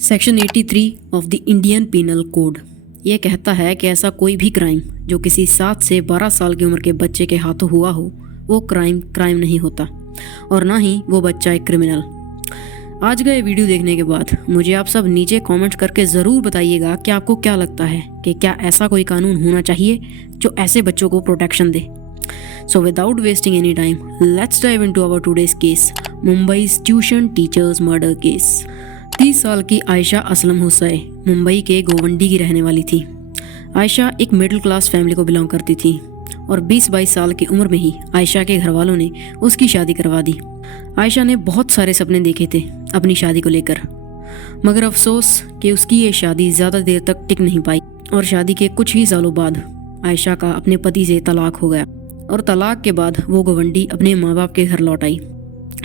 Section 83 of the Indian Penal Code ये कहता है कि ऐसा कोई भी क्राइम जो किसी 7 से 12 साल की उम्र के बच्चे के हाथों हुआ हो वो क्राइम नहीं होता और ना ही वो बच्चा एक क्रिमिनल। आज का ये वीडियो देखने के बाद मुझे आप सब नीचे कमेंट करके ज़रूर बताइएगा कि आपको क्या लगता है कि क्या ऐसा कोई कानून होना चाहिए जो ऐसे बच्चों को प्रोटेक्शन दे। So without wasting any time let's dive into our today's case, Mumbai's tuition teachers murder case. 30 साल की आयशा असलम हुसैन मुंबई के गोवंडी की रहने वाली थी। आयशा एक मिडिल क्लास फैमिली को बिलोंग करती थी और 20-22 साल की उम्र में ही आयशा के घर वालों ने उसकी शादी करवा दी। आयशा ने बहुत सारे सपने देखे थे अपनी शादी को लेकर, मगर अफसोस कि उसकी ये शादी ज़्यादा देर तक टिक नहीं पाई और शादी के कुछ ही सालों बाद आयशा का अपने पति से तलाक हो गया और तलाक के बाद वो गोवंडी अपने माँ बाप के घर लौट आई।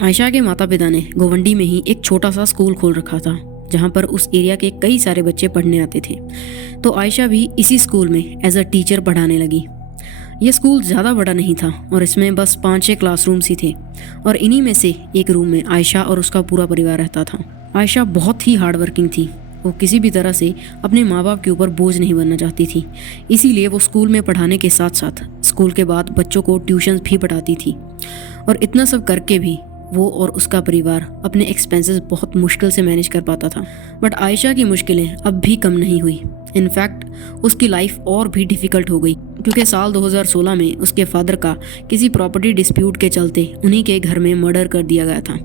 आयशा के माता पिता ने गोवंडी में ही एक छोटा सा स्कूल खोल रखा था जहाँ पर उस एरिया के कई सारे बच्चे पढ़ने आते थे, तो आयशा भी इसी स्कूल में एज अ टीचर पढ़ाने लगी। ये स्कूल ज़्यादा बड़ा नहीं था और इसमें बस 5-6 क्लासरूम्स ही थे और इन्हीं में से एक रूम में आयशा और उसका पूरा परिवार रहता था। आयशा बहुत ही हार्ड वर्किंग थी, वो किसी भी तरह से अपने माँ बाप के ऊपर बोझ नहीं बनना चाहती थी, इसीलिए वो स्कूल में पढ़ाने के साथ साथ स्कूल के बाद बच्चों को ट्यूशन भी पढ़ाती थी। और इतना सब करके भी वो और उसका परिवार अपने एक्सपेंसेस बहुत मुश्किल से मैनेज कर पाता था। बट आयशा की मुश्किलें अब भी कम नहीं हुई, इनफैक्ट उसकी लाइफ और भी डिफ़िकल्ट हो गई क्योंकि साल 2016 में उसके फादर का किसी प्रॉपर्टी डिस्प्यूट के चलते उन्हीं के घर में मर्डर कर दिया गया था,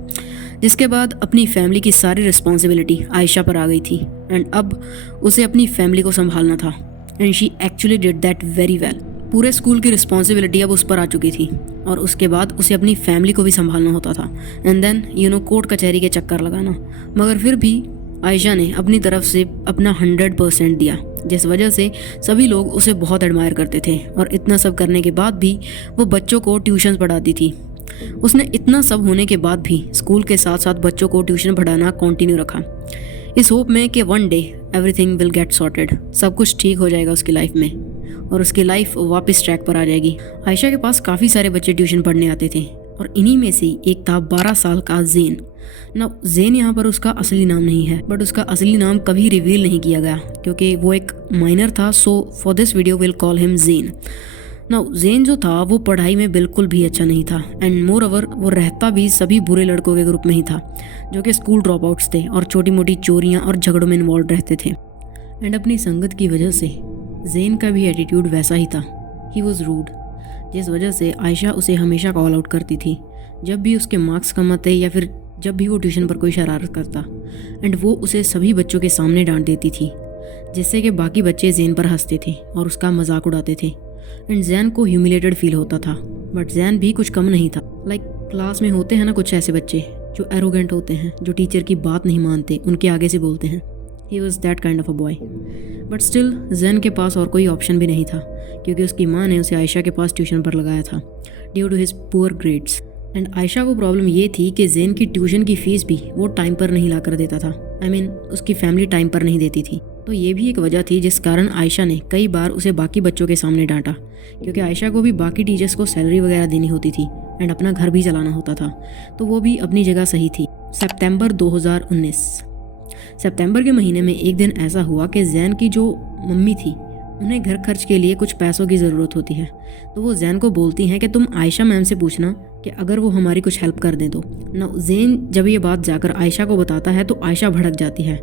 जिसके बाद अपनी फैमिली की सारी रिस्पॉन्सिबिलिटी आयशा पर आ गई थी एंड अब उसे अपनी फैमिली को संभालना था and she actually did that very well. पूरे स्कूल की रिस्पॉन्सिबिलिटी अब उस पर आ चुकी थी और उसके बाद उसे अपनी फैमिली को भी संभालना होता था एंड देन कोर्ट कचहरी के चक्कर लगाना। मगर फिर भी आयशा ने अपनी तरफ से अपना 100% दिया, जिस वजह से सभी लोग उसे बहुत एडमायर करते थे और इतना सब करने के बाद भी वो बच्चों को ट्यूशन पढ़ाती थी। उसने इतना सब होने के बाद भी स्कूल के साथ साथ बच्चों को ट्यूशन पढ़ाना कंटिन्यू रखा, इस होप में कि one day everything will get sorted, सब कुछ ठीक हो जाएगा उसकी लाइफ में और उसकी लाइफ वापस ट्रैक पर आ जाएगी। आयशा के पास काफ़ी सारे बच्चे ट्यूशन पढ़ने आते थे और इन्हीं में से एक था 12 साल का ज़ेन। ना ज़ेन यहाँ पर उसका असली नाम नहीं है, बट उसका असली नाम कभी रिवील नहीं किया गया क्योंकि वो एक माइनर था, so for this video will call him Zen. ना ज़ेन जो था वो पढ़ाई में बिल्कुल भी अच्छा नहीं था एंड मोर ओवर वो रहता भी सभी बुरे लड़कों के ग्रुप में ही था जो कि स्कूल ड्रॉप आउट्स थे और छोटी मोटी चोरियाँ और झगड़ों में इन्वॉल्व रहते थे। एंड अपनी संगत की वजह से ज़ेन का भी एटीट्यूड वैसा ही था, ही वॉज रूड, जिस वजह से आयशा उसे हमेशा कॉल आउट करती थी जब भी उसके मार्क्स कम आते या फिर जब भी वो ट्यूशन पर कोई शरारत करता एंड वो उसे सभी बच्चों के सामने डांट देती थी, जिससे कि बाकी बच्चे ज़ेन पर हंसते थे और उसका मजाक उड़ाते थे एंड ज़ैन को ह्यूमिलेटेड फील होता था। बट ज़ैन भी कुछ कम नहीं था। लाइक क्लास में होते हैं ना कुछ ऐसे बच्चे जो एरोगेंट होते हैं, जो टीचर की बात नहीं मानते, उनके आगे से बोलते हैं। He was that kind of a boy. But still Zain के पास और कोई ऑप्शन भी नहीं था क्योंकि उसकी माँ ने उसे आयशा के पास ट्यूशन पर लगाया था due to his poor grades. And Ayesha को प्रॉब्लम ये थी कि ज़ैन की ट्यूशन की फ़ीस भी वो टाइम पर नहीं ला कर देता था, उसकी फैमिली टाइम पर नहीं देती थी। तो ये भी एक वजह थी जिस कारण आयशा ने कई बार उसे बाकी बच्चों के सामने डांटा क्योंकि आयशा को भी बाकी टीचर्स को सैलरी वगैरह देनी होती थी एंड अपना घर भी चलाना होता था, तो वो भी अपनी जगह सही थी। सितंबर 2019 सितंबर के महीने में एक दिन ऐसा हुआ कि ज़ैन की जो मम्मी थी उन्हें घर खर्च के लिए कुछ पैसों की ज़रूरत होती है, तो वो ज़ैन को बोलती हैं कि तुम आयशा मैम से पूछना कि अगर वो हमारी कुछ हेल्प कर दें तो। ना ज़ैन जब ये बात जाकर आयशा को बताता है तो आयशा भड़क जाती है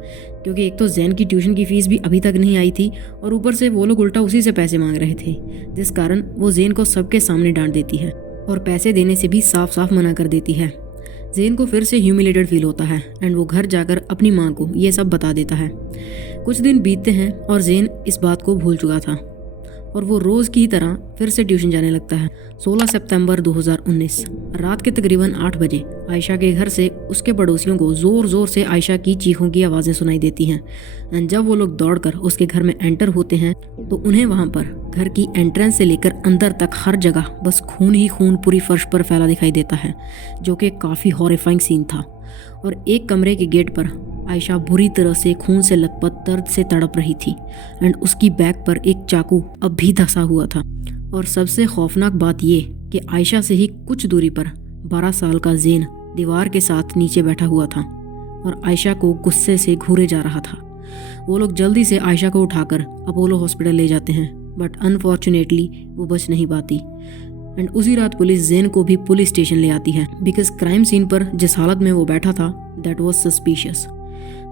क्योंकि एक तो ज़ैन की ट्यूशन की फ़ीस भी अभी तक नहीं आई थी और ऊपर से वो लोग उल्टा उसी से पैसे मांग रहे थे, जिस कारण वो ज़ैन को सबके सामने डांट देती है और पैसे देने से भी साफ साफ मना कर देती है। ज़ैन को फिर से ह्यूमिलेटेड फील होता है एंड वो घर जाकर अपनी माँ को ये सब बता देता है। कुछ दिन बीतते हैं और ज़ैन इस बात को भूल चुका था और वो रोज़ की तरह फिर से ट्यूशन जाने लगता है। 16 सितंबर 2019 रात के तकरीबन 8 बजे आयशा के घर से उसके पड़ोसियों को ज़ोर ज़ोर से आयशा की चीखों की आवाज़ें सुनाई देती हैं एंड जब वो लोग दौड़कर उसके घर में एंटर होते हैं तो उन्हें वहाँ पर घर की एंट्रेंस से लेकर अंदर तक हर जगह बस खून ही खून पूरी फर्श पर फैला दिखाई देता है, जो कि काफ़ी हॉरिफाइंग सीन था। और एक कमरे के गेट पर आयशा बुरी तरह से खून से लथपथ दर्द से तड़प रही थी एंड उसकी बैक पर एक चाकू अब भी धंसा हुआ था। और सबसे खौफनाक बात ये कि आयशा से ही कुछ दूरी पर 12 साल का ज़ेन दीवार के साथ नीचे बैठा हुआ था और आयशा को गुस्से से घूरे जा रहा था। वो लोग जल्दी से आयशा को उठाकर अपोलो हॉस्पिटल ले जाते हैं, बट अनफॉर्चुनेटली वो बच नहीं पाती। एंड उसी रात पुलिस जैन को भी पुलिस स्टेशन ले आती है, बिकॉज क्राइम सीन पर जिस हालत में वो बैठा था दैट वाज सस्पिशियस।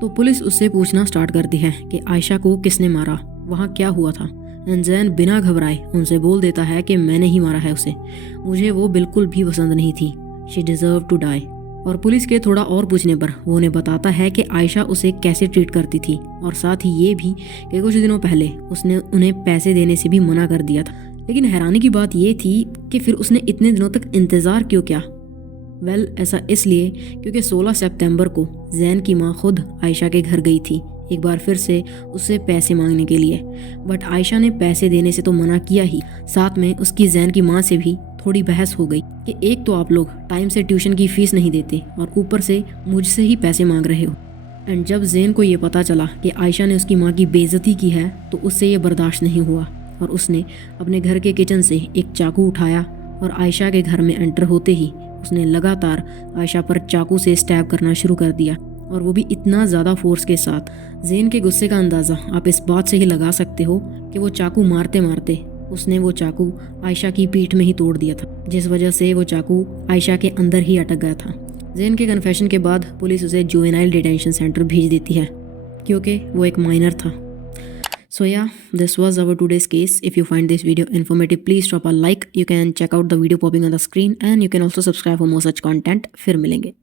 तो पुलिस उससे पूछना स्टार्ट करती है कि आयशा को किसने मारा, वहाँ क्या हुआ था। एंड जैन बिना घबराए उनसे बोल देता है कि मैंने ही मारा है उसे, मुझे वो बिल्कुल भी पसंद नहीं थी, शी डिजर्व टू डाई। और पुलिस के थोड़ा और पूछने पर वो उन्हें बताता है कि आयशा उसे कैसे ट्रीट करती थी, और साथ ही ये भी कि कुछ दिनों पहले उसने उन्हें पैसे देने से भी मना कर दिया था। लेकिन हैरानी की बात ये थी कि फिर उसने इतने दिनों तक इंतज़ार क्यों किया। ऐसा इसलिए क्योंकि 16 सितंबर को जैन की माँ खुद आयशा के घर गई थी एक बार फिर से उससे पैसे मांगने के लिए, बट आयशा ने पैसे देने से तो मना किया ही, साथ में उसकी जैन की माँ से भी थोड़ी बहस हो गई कि एक तो आप लोग टाइम से ट्यूशन की फीस नहीं देते और ऊपर से मुझसे ही पैसे मांग रहे हो। एंड जब जैन को ये पता चला कि आयशा ने उसकी माँ की बेइज्जती की है तो उससे ये बर्दाश्त नहीं हुआ और उसने अपने घर के किचन से एक चाकू उठाया और आयशा के घर में एंटर होते ही उसने लगातार आयशा पर चाकू से स्टैब करना शुरू कर दिया, और वो भी इतना ज़्यादा फोर्स के साथ। जैन के गुस्से का अंदाज़ा आप इस बात से ही लगा सकते हो कि वो चाकू मारते मारते उसने वो चाकू आयशा की पीठ में ही तोड़ दिया था, जिस वजह से वो चाकू आयशा के अंदर ही अटक गया था। जैन के कन्फेशन के बाद पुलिस उसे जुवेनाइल डिटेंशन सेंटर भेज देती है क्योंकि वो एक माइनर था। So yeah, this was our today's case. If you find this video informative, please drop a like. You can check out the video popping on the screen and you can also subscribe for more such content. फिर मिलेंगे।